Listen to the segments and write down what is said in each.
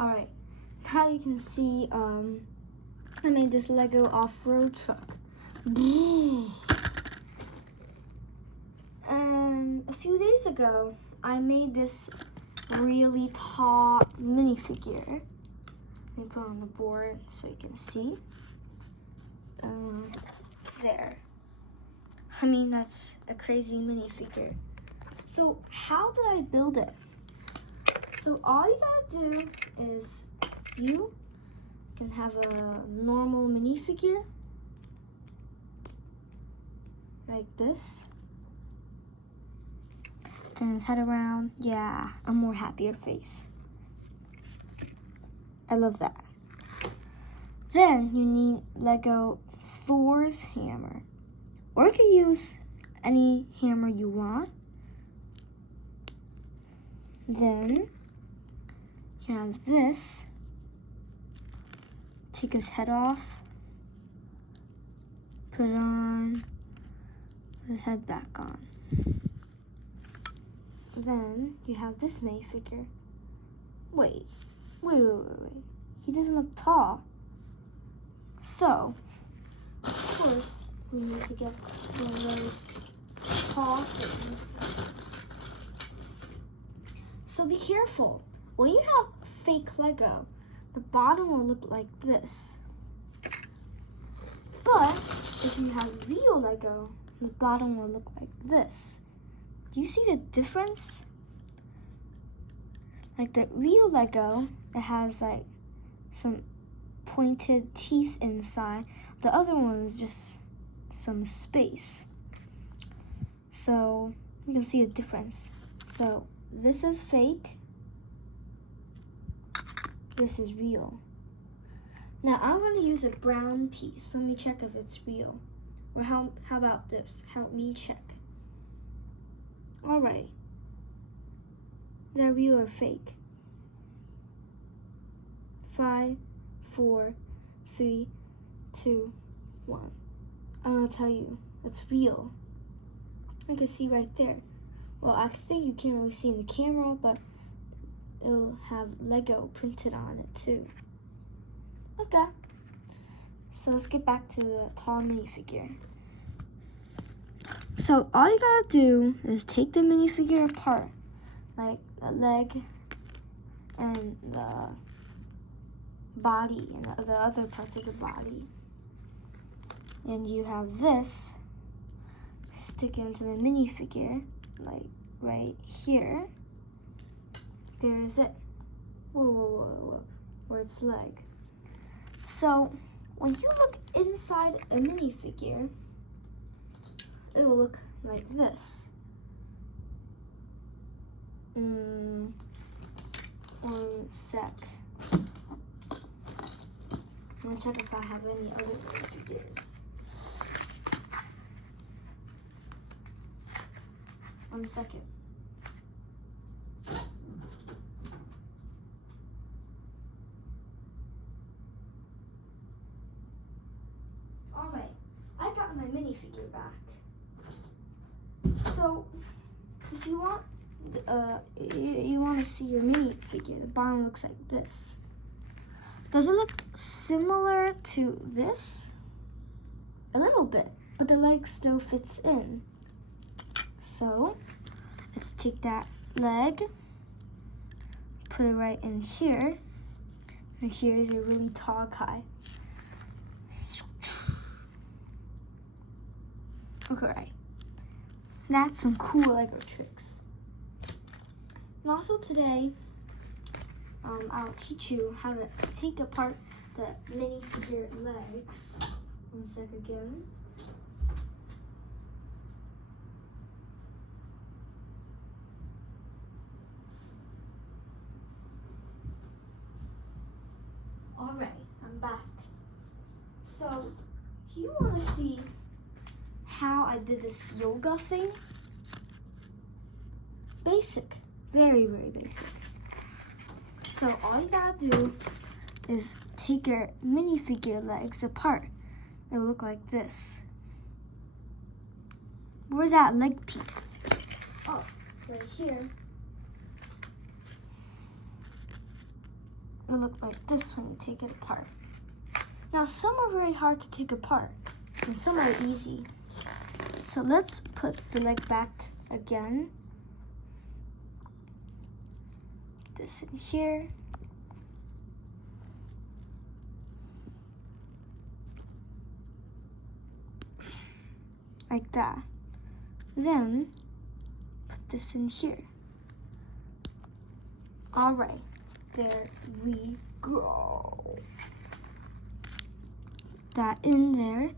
Alright, now you can see I made this Lego off-road truck. And a few days ago, I made this really tall minifigure. Let me put it on the board so you can see. There. I mean, that's a crazy minifigure. So how did I build it? So all you gotta do is you can have a normal minifigure like this. Turn his head around. Yeah, a more happier face. I love that. Then you need Lego Thor's hammer. Or you can use any hammer you want. Then you have this. Take his head off. Put it on. Put his head back on. Then you have this minifigure. Wait. He doesn't look tall. So, of course, we need to get one of those tall things. So be careful. When you have fake Lego, the bottom will look like this. But if you have real Lego, the bottom will look like this. Do you see the difference? Like the real Lego, it has like some pointed teeth inside. The other one is just some space. So you can see a difference. So this is fake. This is real. Now I'm going to use a brown piece. Let me check if it's real. Or how about this? Help me check. Alright. Is that real or fake? 5, 4, 3, 2, 1. I'm going to tell you, it's real. I can see right there. Well, I think you can't really see in the camera, but it'll have Lego printed on it too. Okay. So let's get back to the tall minifigure. So all you gotta do is take the minifigure apart, like the leg and the body and the other parts of the body. And you have this stick into the minifigure, like right here. There is it. Whoa. Where its leg. So when you look inside a minifigure, it will look like this. One sec. I'm gonna check if I have any other minifigures. 1 second. Alright, I got my minifigure back. So, if you want, you want to see your minifigure, the bottom looks like this. Does it look similar to this? A little bit, but the leg still fits in. So, let's take that leg, put it right in here, and here is a really tall guy. Okay, that's some cool Lego tricks. And also today, I'll teach you how to take apart the minifigure legs. 1 sec again. Alright, I'm back. So, you want to see how I did this yoga thing? Basic, very basic. So all you gotta do is take your minifigure legs apart. It will look like this. Where's that leg piece? Oh, right here. will look like this when you take it apart. Now, some are very hard to take apart, and some are easy. So let's put the leg back again. This in here. Like that. Then, put this in here. All right, there we go. That in there,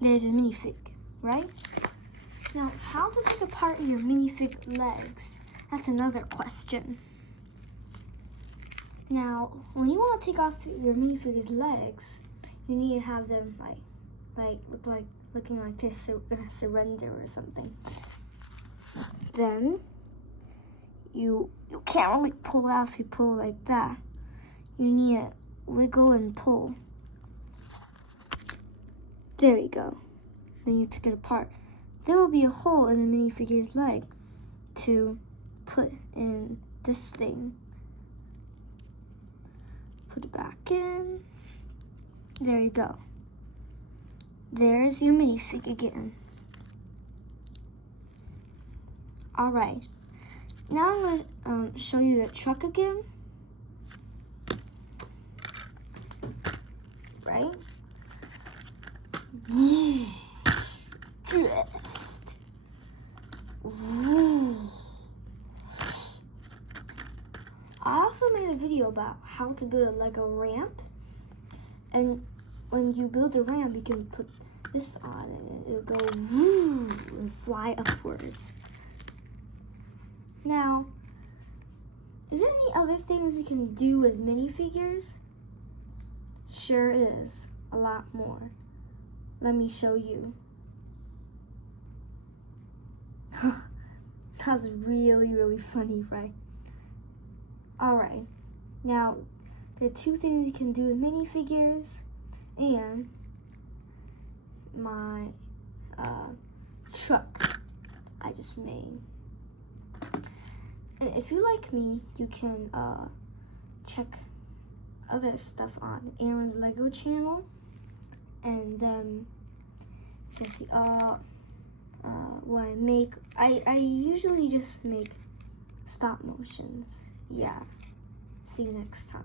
there's a minifig, right? Now, how to take apart your minifig legs? That's another question. Now, when you want to take off your minifigure's legs, you need to have them looking like this, so surrender or something. Then you can't really pull out if you pull like that. You need to wiggle and pull. There you go. Then you took it apart. There will be a hole in the minifigure's leg to put in this thing. Put it back in. There you go. There's your minifig again. All right. Now I'm going to show you the truck again. Right? Drift. I also made a video about how to build a Lego ramp. And when you build the ramp, you can put this on and it'll go woo and fly upwards. Now, is there any other things you can do with minifigures? Sure is, a lot more. Let me show you. That's really, really funny, right? Alright, now there are two things you can do with minifigures and my truck I just made. And if you like me, you can check other stuff on Aaron's Lego channel, and then you can see what I make. I usually just make stop motions. Yeah. See you next time.